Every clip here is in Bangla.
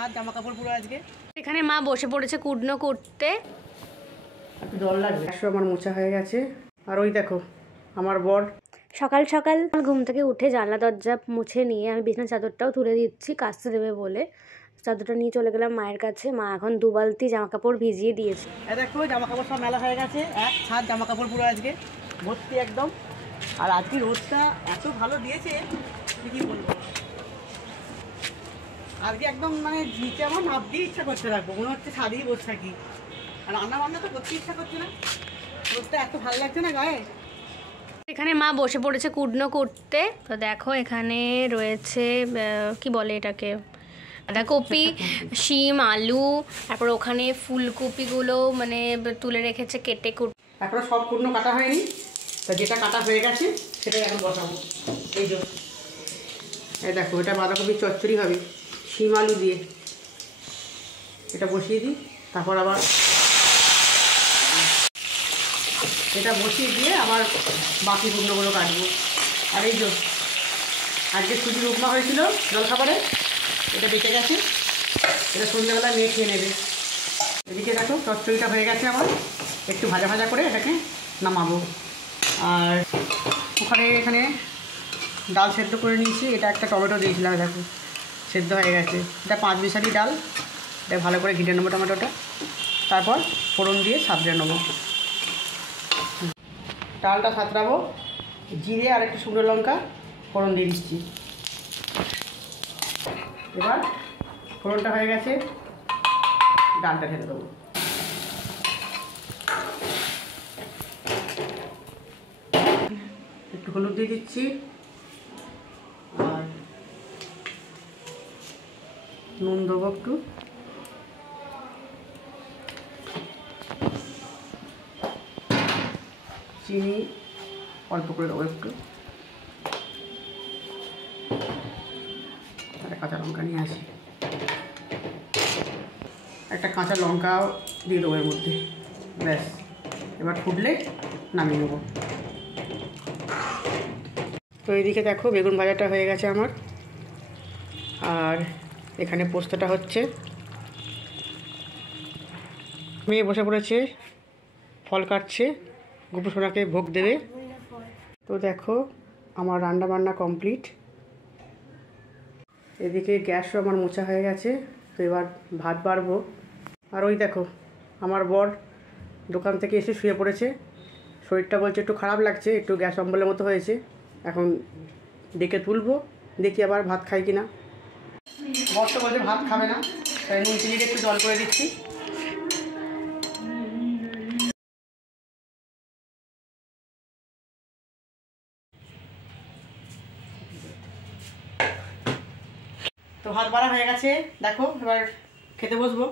ছাদ জামা কাপড় পুরো আজকে। এখানে মা বসে পড়েছে কুটনো করতে। একটু জল লাগবে। আমার মোছা হয়ে গেছে। আর ওই দেখো আমার বর সকাল সকাল ঘুম থেকে উঠে জানলা দরজা মুছে নিয়ে আমি বিছানার চাদরটাও তুলে দিচ্ছি কাচতে দেবে বলে। চাদরটা নিয়ে চলে গেলাম মায়ের কাছে। মা এখন 2 বালতি জামা কাপড় ভিজিয়ে দিয়েছে। দেখো জামা কাপড় সব মেলা হয়ে গেছে। এক ছাদ জামা কাপড় পুরো আজকে ভর্তি একদম। আর আজকে রোদটা এত ভালো দিয়েছে কি বলবো, আজকে একদম মানে নিচে আমার নাবতে ইচ্ছা করতে রাখবো, মনে হচ্ছে ছাদেই বসে থাকি। আর রান্না বান্না তো করতে ইচ্ছা করছে না, রোদটা এত ভালো লাগছে না গায়ে। এখানে মা বসে পড়েছে কুটনো করতে। তো দেখো এখানে রয়েছে কি বলে এটাকে, বাঁধাকপি, শিম, আলু, তারপর ওখানে ফুলকপিগুলো মানে তুলে রেখেছে কেটে কুট। তারপরে সব কুটনো কাটা হয়নি, তো যেটা কাটা হয়ে গেছে সেটাই এখন বসাবো। এই যে এই দেখো এটা বাঁধাকপির চচ্চড়ি হবে শিম আলু দিয়ে, এটা বসিয়ে দিই। তারপর আবার এটা বসিয়ে দিয়ে আবার বাকি কুটনোগুলো কাটবো। আর এই যে আজকে সুজির উপমা হয়েছিল জলখাবারে, এটা বেঁচে গেছে, এটা সন্ধ্যেবেলা মেয়ে খেয়ে নেবে। এদিকে দেখো চচ্চড়িটা হয়ে গেছে আমার, একটু ভাজা ভাজা করে এটাকে নামাবো। আর ওখানে এখানে ডাল সেদ্ধ করে নিয়েছি, এটা একটা টমেটো দিয়েছিলাম, দেখো সেদ্ধ হয়ে গেছে। এটা 5 মিশালি ডাল, এটা ভালো করে ঘিটে নেবো টমেটোটা, তারপর ফোড়ন দিয়ে সাঁতরে নেবো। ডালটা সাঁতরাবো, জিরে আর একটু শুকনো লঙ্কা ফোড়ন দিয়ে দিচ্ছি। এবার ফোড়নটা হয়ে গেছে, ডালটা ঢেলে দেবো। একটু হলুদ দিয়ে দিচ্ছি, আর নুন দেবো একটু, চিনি অল্প করে দেবো একটু, আর কাঁচা লঙ্কা নিয়ে আসি, একটা কাঁচা লঙ্কাও দিয়ে দেবো এর মধ্যে। ব্যাস এবার ফুটলে নামিয়ে নেবো। তো এইদিকে দেখো বেগুন ভাজাটা হয়ে গেছে আমার, আর এখানে পোস্তটা হচ্ছে। মেয়ে বসে পড়েছে, ফল কাটছে, গোপুসোনাকে ভোগ দেবে। তো দেখো আমার রান্না বান্না কমপ্লিট। এদিকে গ্যাসও আমার মোছা হয়ে গেছে, তো এবার ভাত বাড়বো। আর ওই দেখো আমার বর দোকান থেকে এসে শুয়ে পড়েছে, শরীরটা বলছে একটু খারাপ লাগছে, একটু গ্যাস অম্বলের মতো হয়েছে। এখন ডেকে তুলবো, দেখি আবার ভাত খাই কিনা। বর তো বলছে ভাত খাবে না, তাই নুন চিনি একটু জল করে দিচ্ছি। তো ভাত বাড়া হয়ে গেছে, দেখো এবার খেতে বসবো।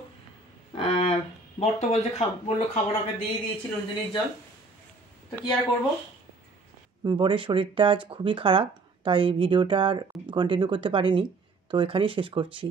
বর তো বলছে বললো খাবো না, দিয়ে দিয়েছি নুন চিনির জল, তো কী আর করবো। বরের শরীরটা আজ খুবই খারাপ, তাই ভিডিওটা আর কন্টিনিউ করতে পারিনি, তো এখানেই শেষ করছি।